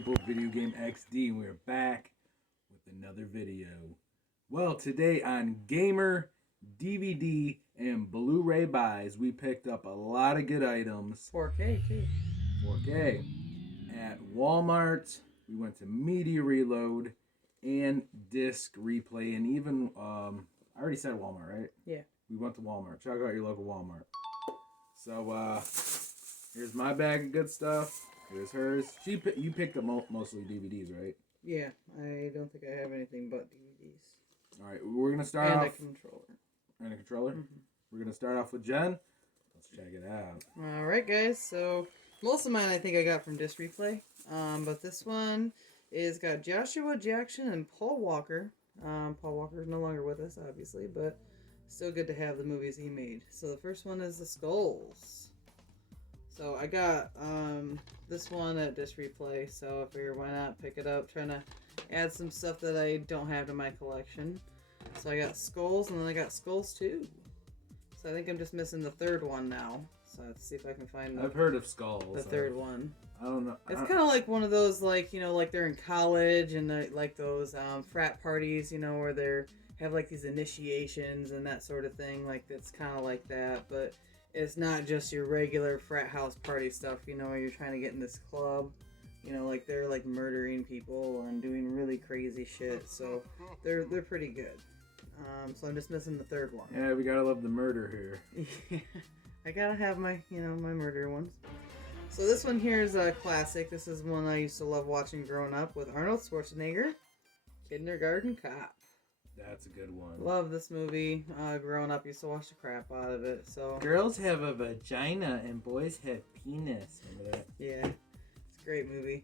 people? Video Game XD. We're back with another video. Well, today on Gamer, DVD, and Blu-ray buys, we picked up a lot of good items. 4K too. 4K. At Walmart, we went to Media Reload and Disc Replay, and even, I already said Walmart, right? Yeah. We went to Walmart. Check out your local Walmart. So, here's my bag of good stuff. Here's hers. You picked up mostly DVDs, right? Yeah, I don't think I have anything but DVDs. All right, we're gonna start and off. a controller. And a controller. Mm-hmm. We're gonna start off with Jen. Let's check it out. All right, guys. So most of mine I think I got from Disc Replay, but this one is got Joshua Jackson and Paul Walker. Paul Walker is no longer with us, obviously, but still good to have the movies he made. So the first one is the Skulls. So I got this one at Disc Replay, so I figured why not pick it up, trying to add some stuff that I don't have to my collection. So I got Skulls, and then I got Skulls 2. So I think I'm just missing the third one now. So let's see if I can find I've heard of Skulls. the third one. I don't know. It's kind of like one of those, like, you know, like they're in college and like those frat parties, you know, where they have like these initiations and that sort of thing. Like it's kind of like that, but it's not just your regular frat house party stuff, you know, where you're trying to get in this club. You know, like they're like murdering people and doing really crazy shit. So they're pretty good. So I'm just missing the third one. Yeah, we gotta love the murder here. Yeah, I gotta have my, you know, my murder ones. So this one here is a classic. This is one I used to love watching growing up with Arnold Schwarzenegger, Kindergarten Cop. That's a good one. Love this movie. Growing up, used to watch the crap out of it. So Girls have a vagina and boys have penis. Remember that? yeah, it's a great movie.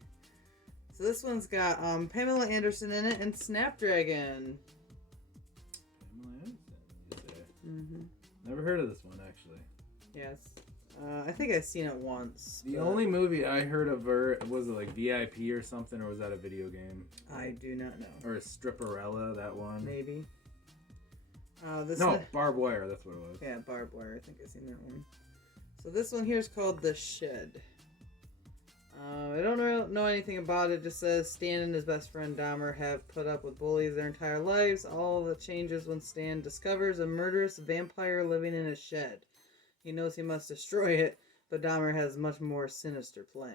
So this one's got Pamela Anderson in it and Snapdragon. Pamela Anderson, you say? Mm-hmm. Never heard of this one, actually. Yes. I think I've seen it once. The only movie I heard of her, was it like VIP or something, or was that a video game? I do not know. Or a Stripperella, that one? Maybe. Barbed Wire, that's what it was. Yeah, Barbed Wire. I think I've seen that one. So this one here is called The Shed. I don't know anything about it. It just says Stan and his best friend Dahmer have put up with bullies their entire lives. All that changes when Stan discovers a murderous vampire living in a shed. He knows he must destroy it, but Dahmer has a much more sinister plan.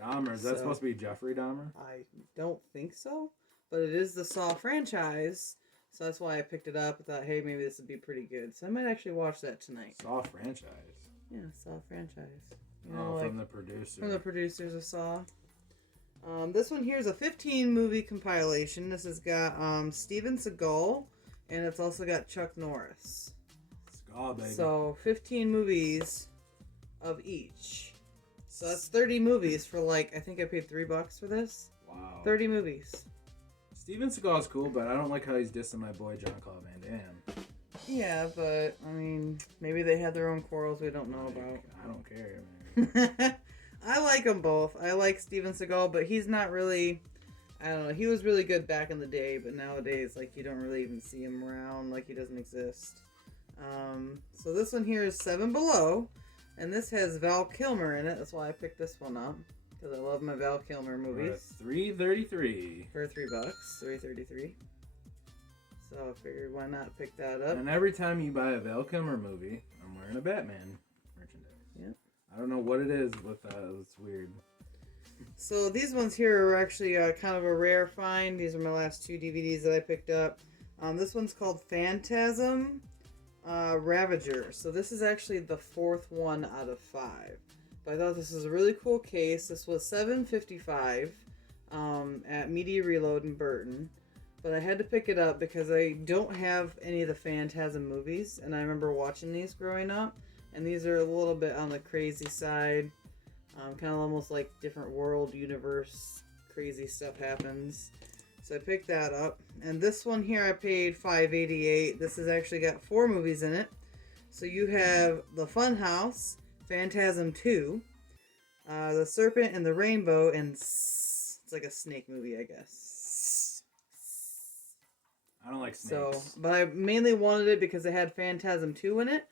Dahmer, is that supposed to be Jeffrey Dahmer? I don't think so, but it is the Saw franchise, so that's why I picked it up. I thought, hey, maybe this would be pretty good. So I might actually watch that tonight. Saw franchise? Yeah, Saw franchise. You know, like, from the producer. From the producers of Saw. This one here is a 15 movie compilation. This has got Steven Seagal, and it's also got Chuck Norris. Oh, baby. So 15 movies of each. So that's 30 movies for like, I think I paid $3 for this. Wow. 30 movies. Steven Seagal's cool, but I don't like how he's dissing my boy Jean-Claude Van Damme. Yeah, but I mean, maybe they had their own quarrels we don't know about. I don't care, man. I like them both. I like Steven Seagal, but he's not really, I don't know, he was really good back in the day, but nowadays, like, you don't really even see him around, like he doesn't exist. So this one here is Seven Below, and this has Val Kilmer in it. That's why I picked this one up, because I love my Val Kilmer movies. $3.33 for $3, $3.33. So I figured why not pick that up. And every time you buy a Val Kilmer movie, I'm wearing a Batman merchandise. Yeah. I don't know what it is with that. It's weird. So these ones here are actually kind of a rare find. These are my last two DVDs that I picked up. This one's called Phantasm Ravager. So this is actually the fourth one out of 5. But I thought this was a really cool case. This was $7.55 at Media Reload in Burton. But I had to pick it up because I don't have any of the Phantasm movies. And I remember watching these growing up. And these are a little bit on the crazy side. Kind of almost like different world, universe, crazy stuff happens. So I picked that up. And this one here I paid $5.88. This has actually got 4 movies in it. So you have The Funhouse, Phantasm 2, The Serpent and the Rainbow, and it's like a snake movie, I guess. I don't like snakes. So, but I mainly wanted it because it had Phantasm 2 in it.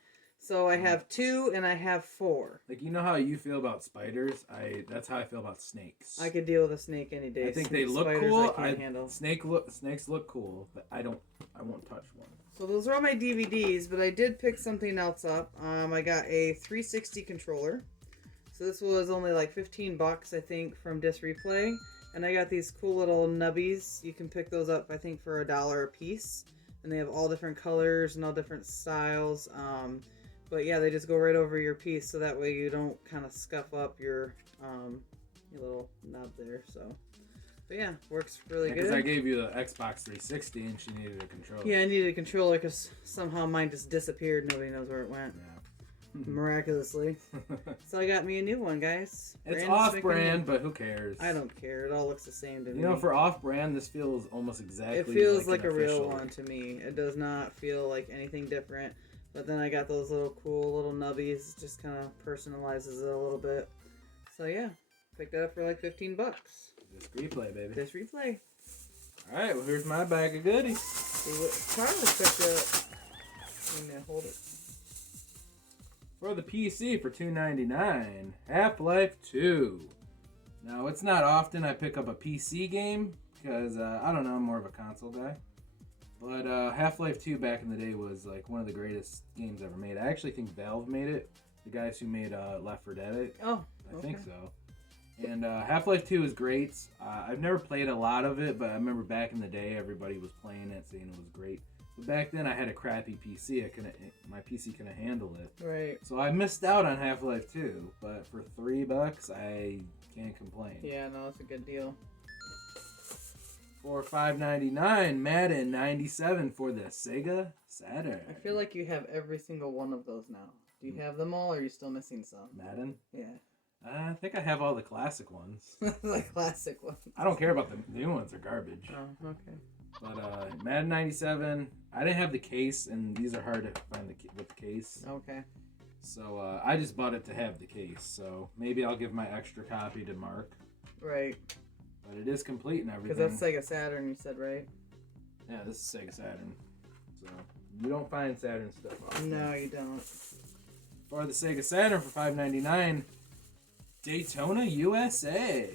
So I have 2 and I have 4. Like, you know how you feel about spiders? That's how I feel about snakes. I could deal with a snake any day. I think they look Spiders cool. I can't handle. Snakes look cool, but I won't touch one. So those are all my DVDs, but I did pick something else up. I got a 360 controller. So this was only like $15, I think, from Disc Replay. And I got these cool little nubbies. You can pick those up, I think, for $1 a piece. And they have all different colors and all different styles. But yeah, they just go right over your piece, so that way you don't kind of scuff up your little nub there. So, but yeah, works really good. Because I gave you the Xbox 360 and she needed a controller. Yeah, I needed a controller because somehow mine just disappeared. Nobody knows where it went. Yeah. Miraculously. So I got me a new one, guys. It's off-brand, but who cares? I don't care. It all looks the same to me. You know, for off-brand, this feels almost exactly. It feels like an a real official one to me. It does not feel like anything different. But then I got those little cool little nubbies. It just kind of personalizes it a little bit. So yeah, picked that up for like $15. Disc Replay, baby. Disc Replay. All right, well here's my bag of goodies. See what Tyler picked up. I'm gonna hold it. For the PC for $2.99, Half-Life 2. Now, it's not often I pick up a PC game because I don't know, I'm more of a console guy. But Half-Life 2 back in the day was like one of the greatest games ever made. I actually think Valve made it. The guys who made Left 4 Dead. Oh, I think so. And Half-Life 2 is great. I've never played a lot of it, but I remember back in the day everybody was playing it, saying it was great. But back then I had a crappy PC. My PC couldn't handle it. right. So I missed out on Half-Life 2, but for $3, I can't complain. Yeah, no, it's a good deal. For $5.99, Madden 97 for the Sega Saturn. I feel like you have every single one of those now. Do you have them all, or are you still missing some? Madden? Yeah. I think I have all the classic ones. The classic ones. I don't care about the new ones; they're garbage. Oh, okay. But Madden 97, I didn't have the case, and these are hard to find with the case. Okay. So I just bought it to have the case. So maybe I'll give my extra copy to Mark. Right. But it is complete and everything. Because that's Sega Saturn, you said, right? Yeah, this is Sega Saturn. So you don't find Saturn stuff often. No, you don't. For the Sega Saturn for $5.99, Daytona USA.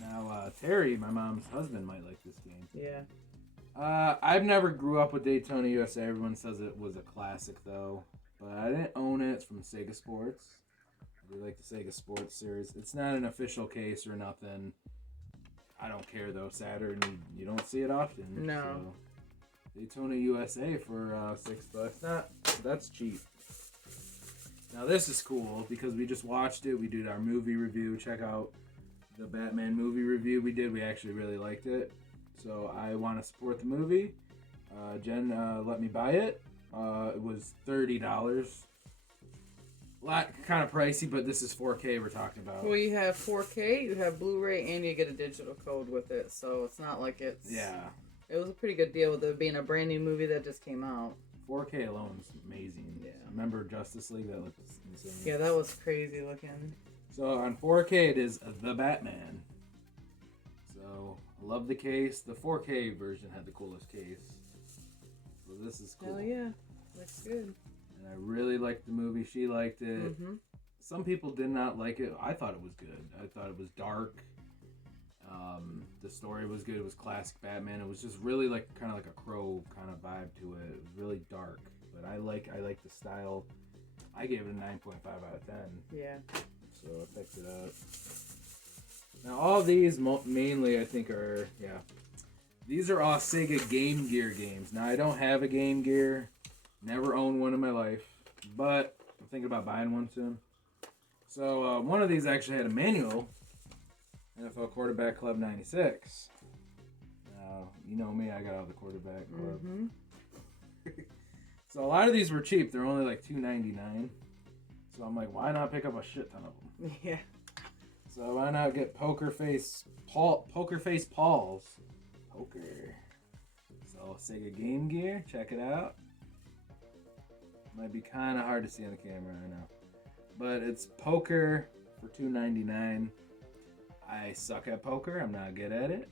Now Terry, my mom's husband, might like this game. Yeah. I've never grew up with Daytona USA. Everyone says it was a classic though, but I didn't own it. It's from Sega Sports. I do like the Sega Sports series. It's not an official case or nothing. I don't care though. Saturn, you don't see it often. No. So Daytona USA for $6. That's cheap. Now this is cool because we just watched it. We did our movie review. Check out the Batman movie review we did. We actually really liked it. So I want to support the movie. Jen let me buy it. It was $30. Lot kind of pricey, but this is 4K we're talking about. Well, you have 4K, you have Blu-ray, and you get a digital code with it. So it's not like it's... Yeah. It was a pretty good deal with it being a brand new movie that just came out. 4K alone is amazing. Yeah. Remember Justice League? That looked insane. Yeah, that was crazy looking. So on 4K it is The Batman. So I love the case. The 4K version had the coolest case. So this is cool. Hell yeah. Looks good. And I really liked the movie. She liked it. Mm-hmm. Some people did not like it. I thought it was good. I thought it was dark. The story was good. It was classic Batman. It was just really like kind of like a Crow kind of vibe to it. It was really dark, but I like the style. I gave it a 9.5 out of 10. Yeah. So I picked it up. Now all these mainly I think are these are all Sega Game Gear games. Now I don't have a Game Gear. Never owned one in my life, but I'm thinking about buying one soon. So one of these actually had a manual. NFL Quarterback Club 96. Now, you know me, I got all the quarterback club. Mm-hmm. So a lot of these were cheap. They're only like $2.99. So I'm like, why not pick up a shit ton of them? Yeah. So why not get Poker Face Paul's? Poker. So Sega Game Gear, check it out. Might be kind of hard to see on the camera, I know. But it's Poker for $2.99. I suck at poker. I'm not good at it.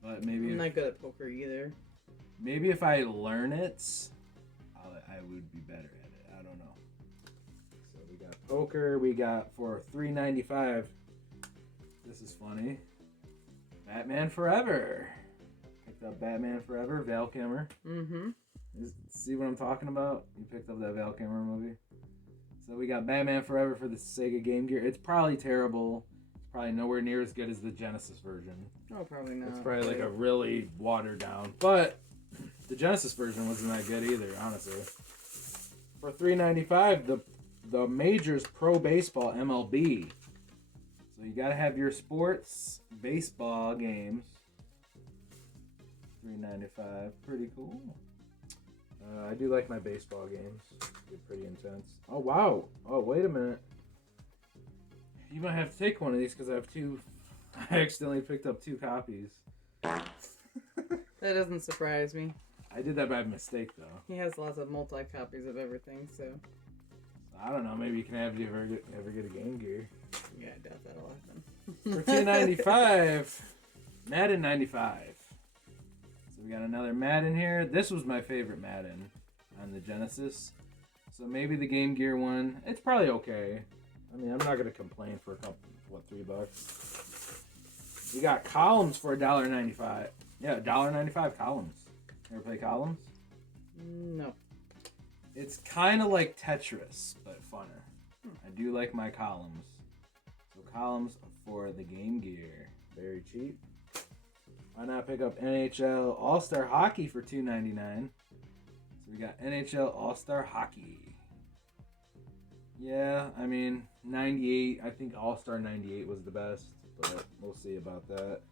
But maybe I'm not good at poker either. Maybe if I learn it, I would be better at it. poker, we got for $3.95. This is funny. Batman Forever. Picked up Batman Forever, Val Kilmer. Mm-hmm. See what I'm talking about? You picked up that Val Kilmer movie. So we got Batman Forever for the Sega Game Gear. It's probably terrible. It's probably nowhere near as good as the Genesis version. Oh, probably not. It's probably like a really watered down. But the Genesis version wasn't that good either, honestly. For $3.95, the Majors Pro Baseball MLB. So you gotta have your sports baseball games. $3.95, pretty cool. I do like my baseball games. They're pretty intense. Oh wow! Oh wait a minute. You might have to take one of these because I have two. I accidentally picked up 2 copies. That doesn't surprise me. I did that by mistake though. He has lots of multi-copies of everything, so... I don't know. Maybe you can have if you ever get a Game Gear. Yeah, I doubt that'll happen. For $2.95, Madden 95. So we got another Madden here. This was my favorite Madden on the Genesis. So maybe the Game Gear one. It's probably okay. I mean, I'm not gonna complain for a couple, $3. We got Columns for $1.95. Yeah, $1.95 Columns. Ever play Columns? No. It's kind of like Tetris, but funner. I do like my Columns. So Columns for the Game Gear. Very cheap. Why not pick up NHL All-Star Hockey for $2.99? So we got NHL All-Star Hockey. Yeah, I mean, 98. I think All-Star 98 was the best, but we'll see about that.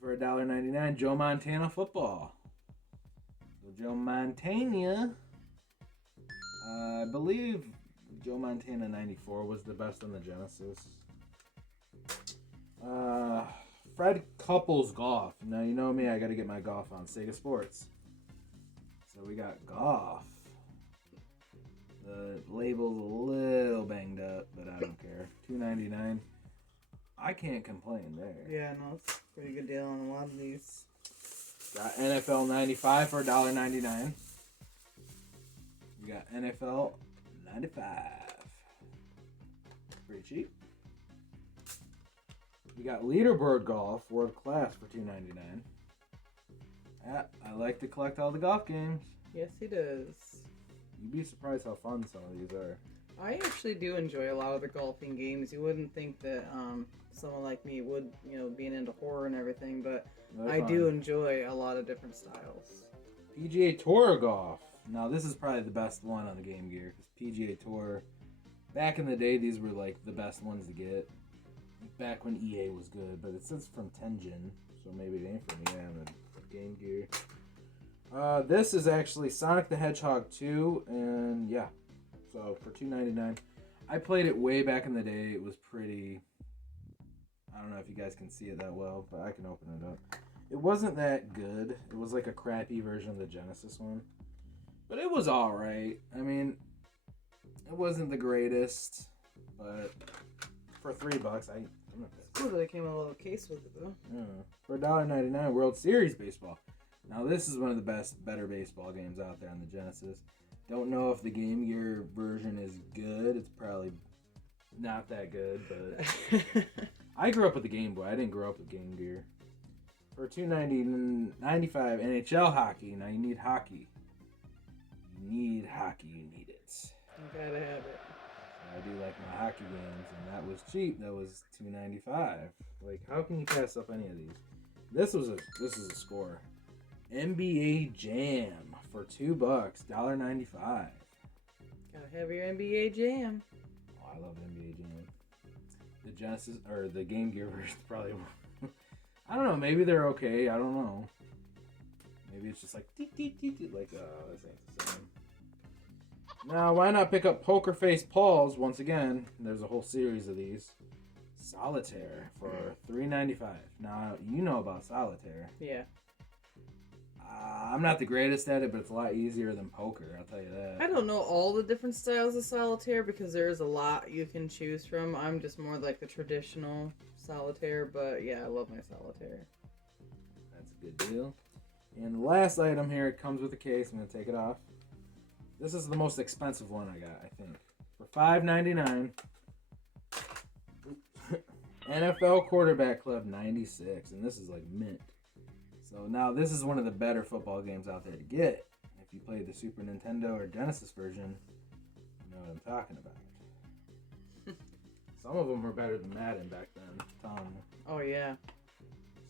For $1.99, Joe Montana Football. So Joe Montana, I believe Joe Montana 94 was the best on the Genesis. Fred Couples Golf. Now, you know me, I got to get my golf on Sega Sports. So we got golf. The label's a little banged up, but I don't care. $2.99. I can't complain there. Yeah, no, it's a pretty good deal on a lot of these. Got NFL 95 for $1.99. We got NFL 95. Pretty cheap. We got Leaderboard Golf World Class for $2.99. Yeah, I like to collect all the golf games. Yes, he does. You'd be surprised how fun some of these are. I actually do enjoy a lot of the golfing games. You wouldn't think that someone like me would, being into horror and everything, but I do enjoy a lot of different styles. PGA Tour Golf. Now, this is probably the best one on the Game Gear, because PGA Tour, back in the day, these were like the best ones to get. Back when EA was good, but it says from Tengen, so maybe it ain't from EA on the Game Gear. This is actually Sonic the Hedgehog 2, and yeah, so for $2.99. I played it way back in the day. It was pretty, I don't know if you guys can see it that well, but I can open it up. It wasn't that good. It was like a crappy version of the Genesis one, but it was alright. I mean, it wasn't the greatest, but for $3, I'm not It's cool that it came in a little case with it, though. yeah. For $1.99, World Series Baseball. Now, this is one of the better baseball games out there on the Genesis. Don't know if the Game Gear version is good. It's probably not that good, but I grew up with the Game Boy. I didn't grow up with Game Gear. For $2.95, NHL Hockey. Now, you need hockey. You need hockey. You need it. You gotta have it. I do like my hockey games, and that was cheap. That was $2.95. Like, how can you pass up any of these? This is a score. NBA Jam for $2, $1.95. Gotta have your NBA Jam. Oh, I love NBA Jam. The Genesis or the Game Gear version probably. I don't know. Maybe they're okay. I don't know. Maybe it's just like like this ain't the same. Now, why not pick up Poker Face Paul's once again? There's a whole series of these. Solitaire for $3.95. Now, you know about Solitaire. Yeah. I'm not the greatest at it, but it's a lot easier than poker, I'll tell you that. I don't know all the different styles of solitaire because there's a lot you can choose from. I'm just more like the traditional solitaire, but yeah, I love my solitaire. That's a good deal. And the last item here, it comes with a case. I'm going to take it off. This is the most expensive one I got, I think. For $5.99. NFL Quarterback Club 96, and this is like mint. So now this is one of the better football games out there to get. If you play the Super Nintendo or Genesis version, you know what I'm talking about. Some of them were better than Madden back then. I'm telling you. Oh yeah.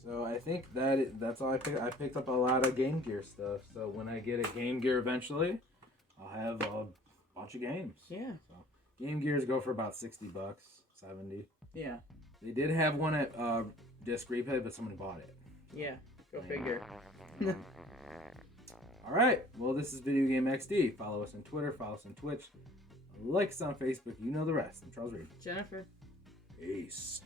So I think that's all I picked. I picked up a lot of Game Gear stuff. So when I get a Game Gear eventually, I'll have a bunch of games. Yeah. So Game Gears go for about $60, $70. Yeah. They did have one at Disc Replay, but somebody bought it. Yeah. Go figure. All right. Well, this is Video Game XD. Follow us on Twitter. Follow us on Twitch. Like us on Facebook. You know the rest. I'm Charles Reed. Jennifer. Peace.